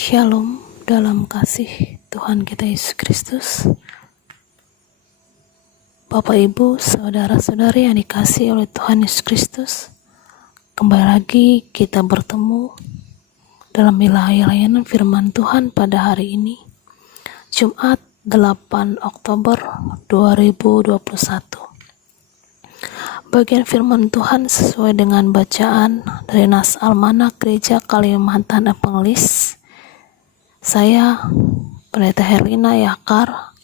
Shalom dalam kasih Tuhan kita Yesus Kristus. Bapak, Ibu, saudara-saudari yang dikasihi oleh Tuhan Yesus Kristus, kembali lagi kita bertemu dalam layanan firman Tuhan pada hari ini, Jumat 8 Oktober 2021. Bagian firman Tuhan sesuai dengan bacaan dari Nas Almanak Gereja Kalimantan Evangelis. Saya, Pendeta Herlina Yakar,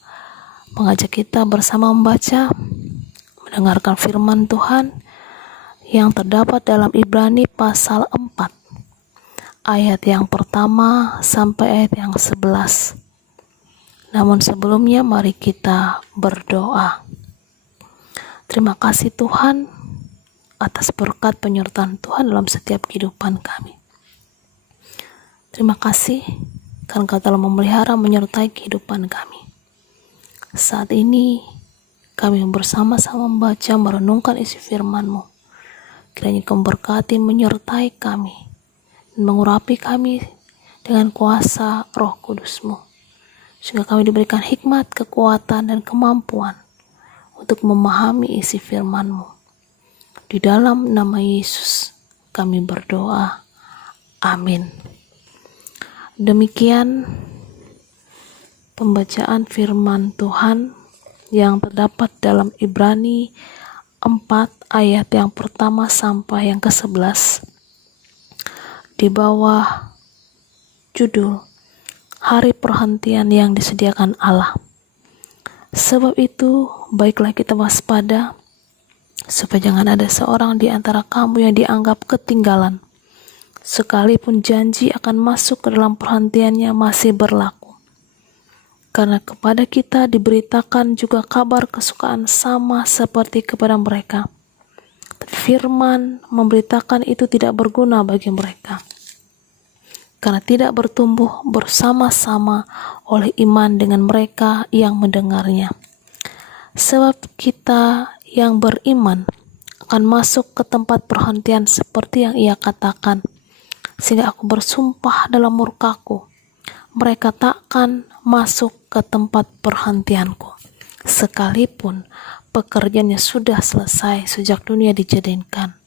mengajak kita bersama membaca, mendengarkan firman Tuhan yang terdapat dalam Ibrani pasal 4, ayat yang pertama sampai ayat yang 11. Namun sebelumnya mari kita berdoa. Terima kasih Tuhan atas berkat penyertaan Tuhan dalam setiap kehidupan kami. Terima kasih karena Kau telah memelihara menyertai kehidupan kami. Saat ini kami bersama-sama membaca merenungkan isi firman-Mu. Kiranya Kau berkati menyertai kami dan mengurapi kami dengan kuasa Roh Kudus-Mu, sehingga kami diberikan hikmat, kekuatan, dan kemampuan untuk memahami isi firman-Mu. Di dalam nama Yesus kami berdoa. Amin. Demikian pembacaan firman Tuhan yang terdapat dalam Ibrani 4 ayat yang pertama sampai yang ke-11 di bawah judul Hari Perhentian yang disediakan Allah. Sebab itu baiklah kita waspada supaya jangan ada seorang di antara kamu yang dianggap ketinggalan, sekalipun janji akan masuk ke dalam perhentiannya masih berlaku. Karena kepada kita diberitakan juga kabar kesukaan sama seperti kepada mereka. Tapi firman memberitakan itu tidak berguna bagi mereka, karena tidak bertumbuh bersama-sama oleh iman dengan mereka yang mendengarnya. Sebab kita yang beriman akan masuk ke tempat perhentian seperti yang ia katakan, sehingga aku bersumpah dalam murkaku, mereka takkan masuk ke tempat perhentianku, sekalipun pekerjaannya sudah selesai sejak dunia dijadikan.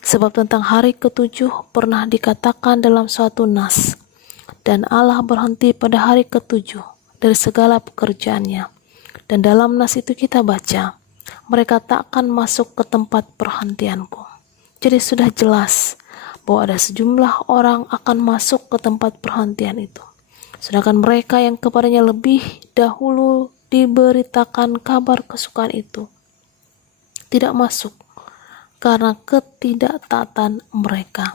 Sebab tentang hari ketujuh pernah dikatakan dalam suatu nas, dan Allah berhenti pada hari ketujuh dari segala pekerjaannya. Dan dalam nas itu kita baca, mereka takkan masuk ke tempat perhentianku. Jadi sudah jelas bahwa ada sejumlah orang akan masuk ke tempat perhentian itu, sedangkan mereka yang kepadanya lebih dahulu diberitakan kabar kesukaan itu tidak masuk karena ketidaktaatan mereka.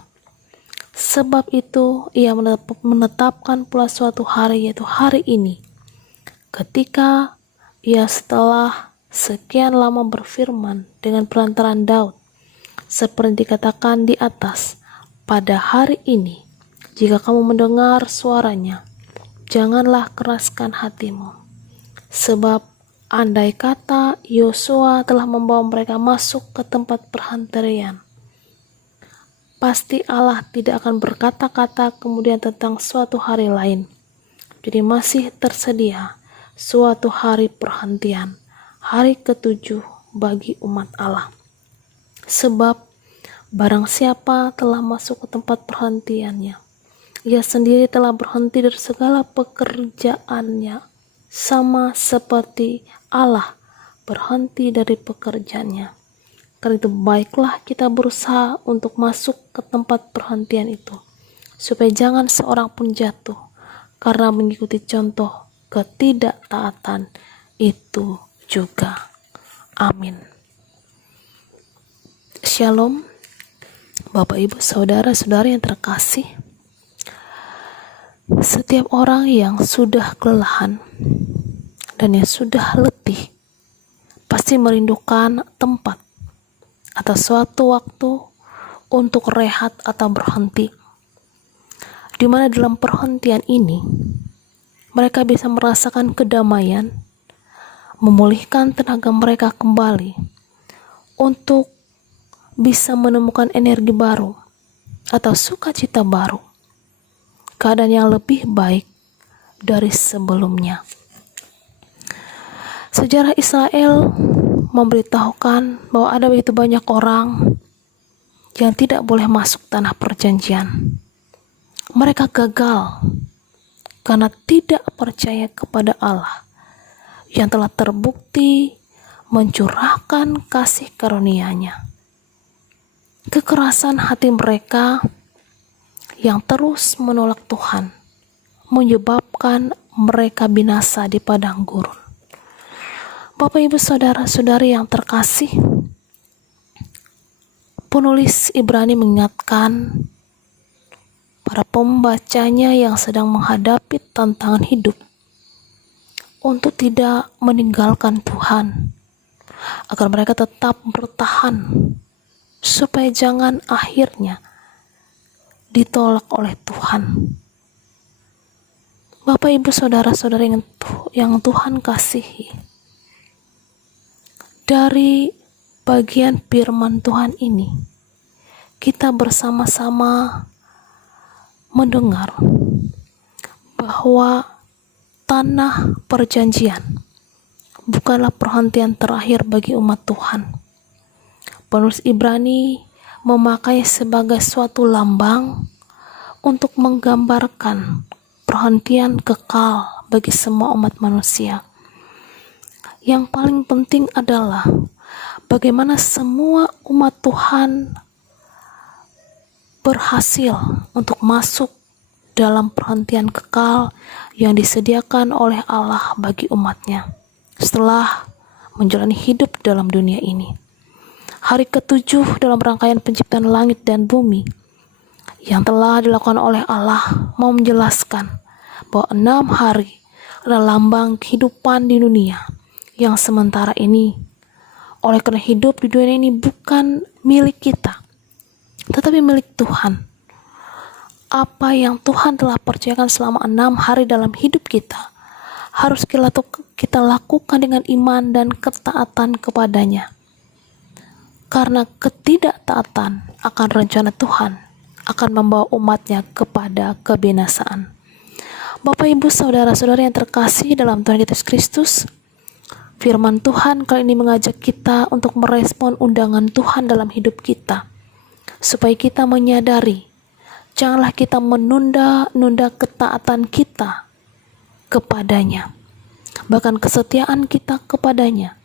Sebab itu ia menetapkan pula suatu hari, yaitu hari ini, ketika ia setelah sekian lama berfirman dengan perantaran Daud, seperti dikatakan di atas, pada hari ini, jika kamu mendengar suaranya, janganlah keraskan hatimu. Sebab andai kata Yosua telah membawa mereka masuk ke tempat perhentian, pasti Allah tidak akan berkata-kata kemudian tentang suatu hari lain. Jadi masih tersedia suatu hari perhentian, hari ketujuh bagi umat Allah. Sebab barang siapa telah masuk ke tempat perhentiannya, ia sendiri telah berhenti dari segala pekerjaannya, sama seperti Allah berhenti dari pekerjaannya. Karena itu baiklah kita berusaha untuk masuk ke tempat perhentian itu, supaya jangan seorang pun jatuh karena mengikuti contoh ketidaktaatan itu juga. Amin. Shalom Bapak, Ibu, saudara-saudari yang terkasih. Setiap orang yang sudah kelelahan dan yang sudah letih pasti merindukan tempat atau suatu waktu untuk rehat atau berhenti, di mana dalam perhentian ini mereka bisa merasakan kedamaian, memulihkan tenaga mereka kembali untuk bisa menemukan energi baru atau sukacita baru. keadaan yang lebih baik dari sebelumnya. Sejarah Israel memberitahukan bahwa ada begitu banyak orang yang tidak boleh masuk tanah perjanjian. Mereka gagal karena tidak percaya kepada Allah yang telah terbukti mencurahkan kasih karunia-Nya. Kekerasan hati mereka yang terus menolak Tuhan menyebabkan mereka binasa di padang gurun. Bapak, Ibu, saudara-saudari yang terkasih, penulis Ibrani mengingatkan para pembacanya yang sedang menghadapi tantangan hidup untuk tidak meninggalkan Tuhan, agar mereka tetap bertahan supaya jangan akhirnya ditolak oleh Tuhan. Bapak, Ibu, saudara-saudari yang Tuhan kasihi, dari bagian firman Tuhan ini kita bersama-sama mendengar bahwa tanah perjanjian bukanlah perhentian terakhir bagi umat Tuhan. Penulis Ibrani memakai sebagai suatu lambang untuk menggambarkan perhentian kekal bagi semua umat manusia. Yang paling penting adalah bagaimana semua umat Tuhan berhasil untuk masuk dalam perhentian kekal yang disediakan oleh Allah bagi umatnya setelah menjalani hidup dalam dunia ini. Hari ke-7 dalam rangkaian penciptaan langit dan bumi yang telah dilakukan oleh Allah mau menjelaskan bahwa 6 hari adalah lambang kehidupan di dunia yang sementara ini. Oleh karena hidup di dunia ini bukan milik kita, tetapi milik Tuhan. Apa yang Tuhan telah percayakan selama 6 hari dalam hidup kita harus kita lakukan dengan iman dan ketaatan kepadanya. Karena ketidaktaatan akan rencana Tuhan akan membawa umatnya kepada kebinasaan. Bapak, Ibu, saudara-saudara yang terkasih dalam Tuhan Yesus Kristus, firman Tuhan kali ini mengajak kita untuk merespon undangan Tuhan dalam hidup kita, supaya kita menyadari, janganlah kita menunda-nunda ketaatan kita kepadanya, bahkan kesetiaan kita kepadanya.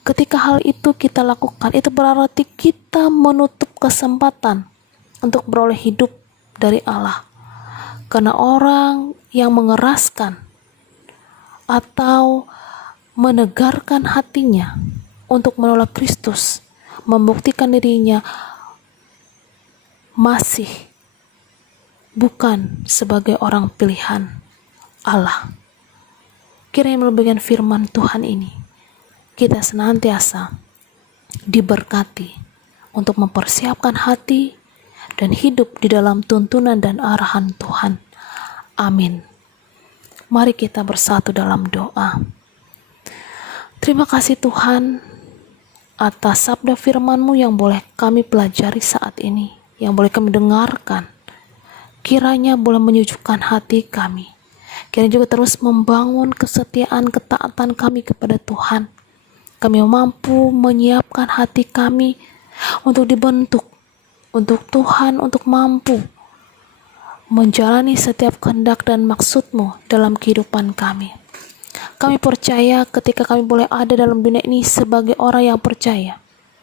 Ketika hal itu kita lakukan, itu berarti kita menutup kesempatan untuk beroleh hidup dari Allah. Karena orang yang mengeraskan atau menegarkan hatinya untuk menolak Kristus, membuktikan dirinya masih bukan sebagai orang pilihan Allah. Kiranya melalui firman Tuhan ini, kita senantiasa diberkati untuk mempersiapkan hati dan hidup di dalam tuntunan dan arahan Tuhan. Amin. Mari kita bersatu dalam doa. Terima kasih Tuhan atas sabda firman-Mu yang boleh kami pelajari saat ini, yang boleh kami dengarkan. Kiranya boleh menyejukkan hati kami. Kiranya juga terus membangun kesetiaan ketaatan kami kepada Tuhan. Kami mampu menyiapkan hati kami untuk dibentuk, untuk Tuhan, untuk mampu menjalani setiap kehendak dan maksud-Mu dalam kehidupan kami. Kami percaya ketika kami boleh ada dalam dunia ini sebagai orang yang percaya,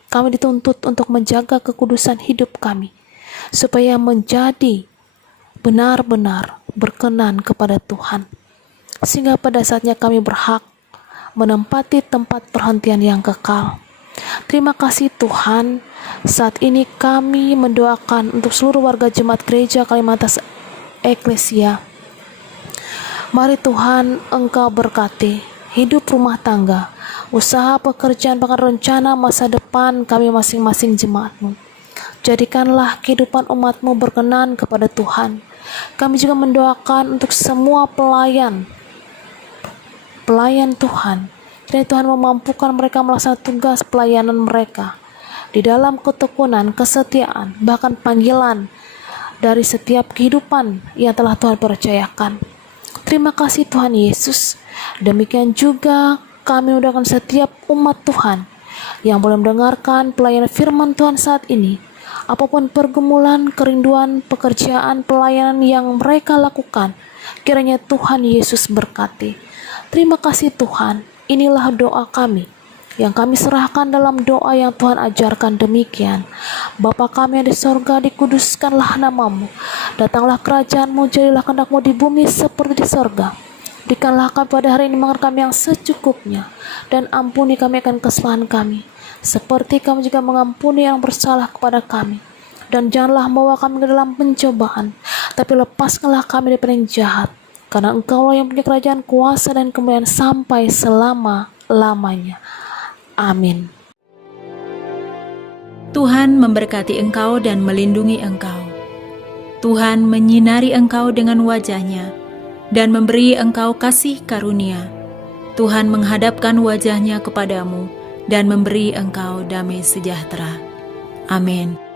kami dituntut untuk menjaga kekudusan hidup kami, supaya menjadi benar-benar berkenan kepada Tuhan, sehingga pada saatnya kami berhak menempati tempat perhentian yang kekal. Terima kasih Tuhan. Saat ini kami mendoakan untuk seluruh warga jemaat gereja Kalimantan Eklesia. Mari Tuhan, Engkau berkati hidup rumah tangga, usaha, pekerjaan, bahkan rencana masa depan kami masing-masing jemaat-Mu. Jadikanlah kehidupan umat-Mu berkenan kepada Tuhan. Kami juga mendoakan untuk semua pelayan Tuhan. Dan Tuhan memampukan mereka melaksanakan tugas pelayanan mereka di dalam ketekunan, kesetiaan, bahkan panggilan dari setiap kehidupan yang telah Tuhan percayakan. Terima kasih Tuhan Yesus. Demikian juga kami undangkan setiap umat Tuhan yang boleh mendengarkan pelayanan firman Tuhan saat ini. Apapun pergumulan, kerinduan, pekerjaan, pelayanan yang mereka lakukan, kiranya Tuhan Yesus berkati. Terima kasih Tuhan. Inilah doa kami yang kami serahkan dalam doa yang Tuhan ajarkan demikian. Bapa kami yang di sorga, dikuduskanlah namamu. Datanglah kerajaanmu, jadilah kehendak-mu di bumi seperti di sorga. Berikanlah kami pada hari ini makan kami yang secukupnya, dan ampuni kami akan kesalahan kami, seperti kami juga mengampuni yang bersalah kepada kami. Dan janganlah membawa kami ke dalam pencobaan, tapi lepaskanlah kami dari yang jahat. Karena Engkaulah yang punya kerajaan, kuasa, dan kemuliaan sampai selama-lamanya. Amin. Tuhan memberkati engkau dan melindungi engkau. Tuhan menyinari engkau dengan wajah-Nya dan memberi engkau kasih karunia. Tuhan menghadapkan wajah-Nya kepadamu dan memberi engkau damai sejahtera. Amin.